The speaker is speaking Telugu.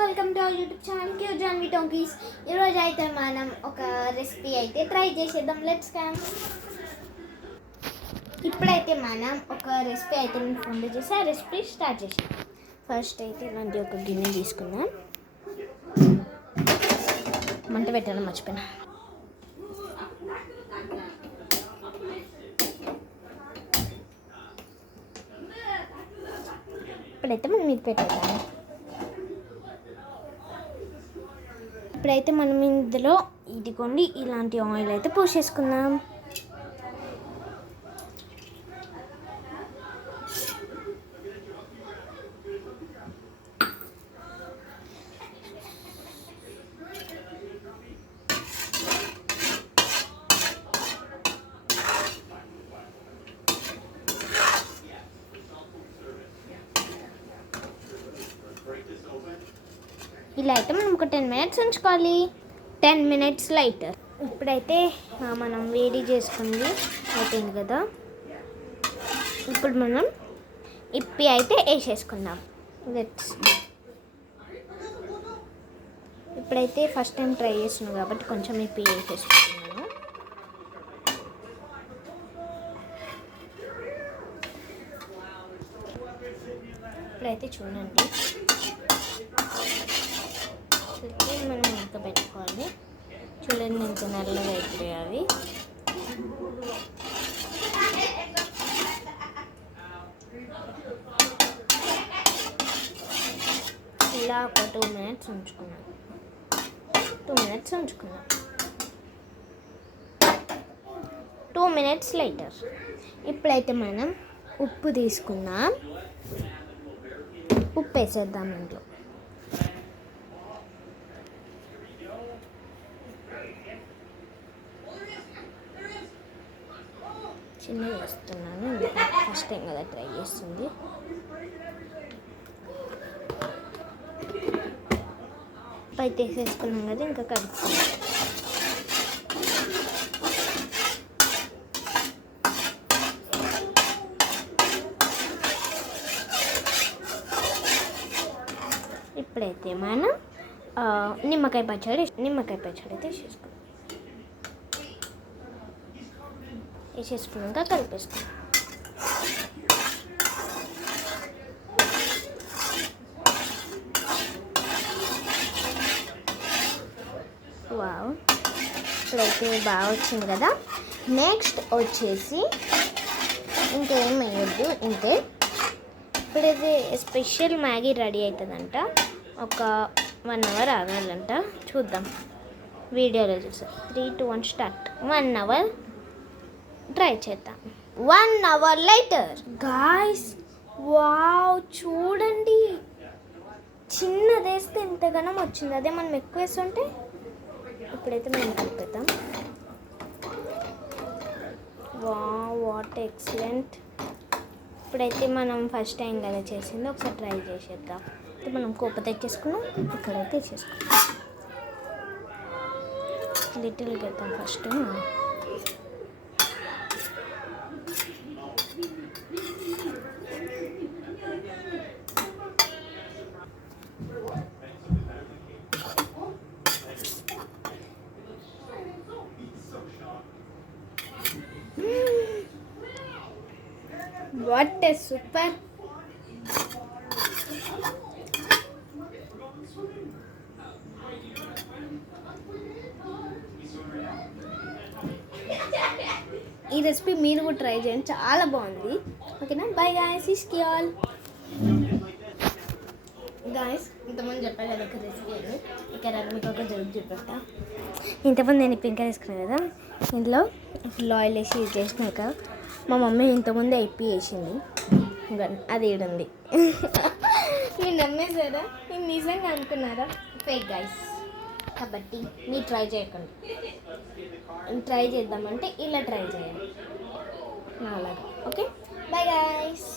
Welcome to our YouTube channel cute Janhvi talkies. ఈరోజు అయితే మనం ఒక రెసిపీ అయితే ట్రై చేసేద్దాం. Let's come. ఇప్పుడైతే మనం ఒక రెసిపీ అయితే నేను ఫోన్ చేసి ఆ రెసిపీ స్టార్ట్ చేసాం. ఫస్ట్ అయితే ఇలాంటి ఒక గిన్నె తీసుకుందాం. మంట పెట్టడం మర్చిపోయినా. ఇప్పుడైతే మనం ఇది పెట్టేద్దాం. ఇప్పుడైతే మనం ఇందులో ఇదిగోండి ఇలాంటి ఆయిల్ అయితే పోసేసుకుందాం. ఇలా అయితే మనం ఒక 10 minutes ఉంచుకోవాలి. 10 minutes లైటర్. ఇప్పుడైతే మనం వేడి చేసుకుంది అయిపోయింది కదా. ఇప్పుడు మనం ఇప్పి అయితే వేసేసుకుందాం. ఇప్పుడైతే ఫస్ట్ టైం ట్రై చేస్తున్నాం కాబట్టి కొంచెం ఇప్పి వేసేసుకుంటున్నాను. ఇప్పుడైతే చూడండి మనం ఇంకా పెట్టుకోవాలి. చూడండి ఇంత నల్లగా అయిపోయాయి అవి. ఇలా ఒక 2 minutes ఉంచుకున్నాం. 2 minutes లైటర్. ఇప్పుడైతే మనం ఉప్పు తీసుకుందాం. ఉప్పు వేసేద్దాం ఇంట్లో. చిన్నగా వేస్తున్నాను, ఫస్ట్ టైం కదా ట్రై చేస్తుంది. అయితే వేసేసుకున్నాం కదా, ఇంకా కలుపుకుందాం. ఇప్పుడైతే మనం నిమ్మకాయ పచ్చడి అయితే వేసేసుకుందాం. వేసేసుకున్నాక కలిపేసుకుందాం. వావ్, ఇప్పుడైతే బాగా వచ్చింది కదా. నెక్స్ట్ వచ్చేసి ఇంకేం వేయద్దు, ఇంతే. ఇప్పుడైతే స్పెషల్ మ్యాగీ రెడీ అవుతుందంట. ఒక 1 hour ఆగాలంట. చూద్దాం, వీడియోలో చూసాం. 3, 2, 1 స్టార్ట్. 1 hour ట్రై చేద్దాం. 1 hour లైటర్. గాయ్స్, వావ్, చూడండి, చిన్నది వేస్తే ఎంతగానో వచ్చింది. అదే మనం ఎక్కువ వేస్తుంటే. ఇప్పుడైతే మనం కలిపేద్దాం. Wow, what excellent. ఇప్పుడైతే మనం ఫస్ట్ టైం కదా చేసింది, ఒకసారి ట్రై చేసేద్దాం. మనం కోప తెచ్చేసుకున్నాం. ఇక్కడైతే చేసుకున్నాం. లిటిల్గా వేద్దాం ఫస్ట్. What a super. ఈ రెసిపీ మీరు కూడా ట్రై చేయండి, చాలా బాగుంది. ఓకేనా, బై గాయ్స్, ఇస్కి ఆల్. గాయ్స్, ఇంతమంది చెప్పారు కదా ఒక రెసిపీ అని. ఇక్కడ మీకు ఒక జోక్ చూపెడతా. ఇంతమంది నేను పింక్ వేసుకున్నాను కదా, ఇందులో ఫుల్ ఆయిల్ వేసి ఇది చేసినాక మా మమ్మీ ఇంతకుముందు అయిపి వేసింది. అది ఈడుంది. మీరు నమ్మేశారా? నేను నిజంగా అనుకున్నారా? Fake guys. కాబట్టి మీరు ట్రై చేయకండి. ట్రై చేద్దామంటే ఇలా ట్రై చేయండి అలాగా. Okay, by guys.